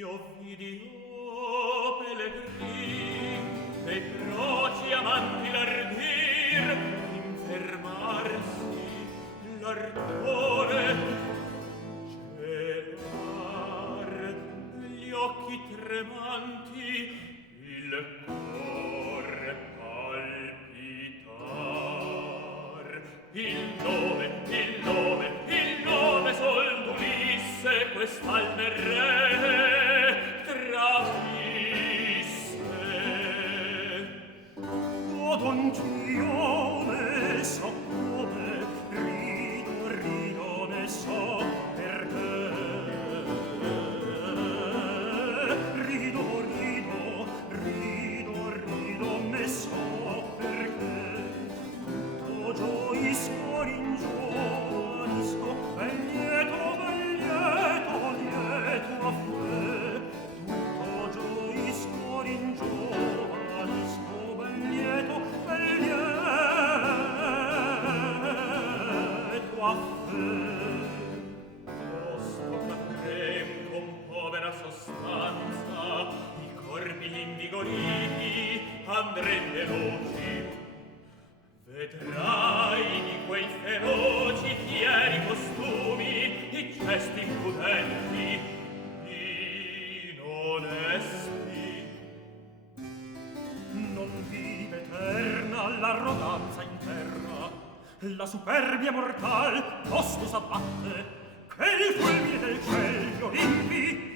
io vidi, pellegrin, dei proci amanti l'ardir, infermarsi l'ardore, celar gli occhi tremanti, il cuore palpitar, il nome sol d'Ulisse quest'alme re trafisse. O Don Gione, so come, rido, ne so perché. Rido, ne so perché. Tutto gioisco ringiovanisco, ben lieto affè. Tutto gioisco ringiovanisco, ben lieto affè. Tosto caprem con povera sostanza, i corpi invigoriti andrem veloci. Vedrai di quei feroci fieri costumi i gesti impudenti, inonesti. Non vive eterna l'arroganza in terra, la superbia mortal tosto s'abbatte, che il fulmine del cielo limpi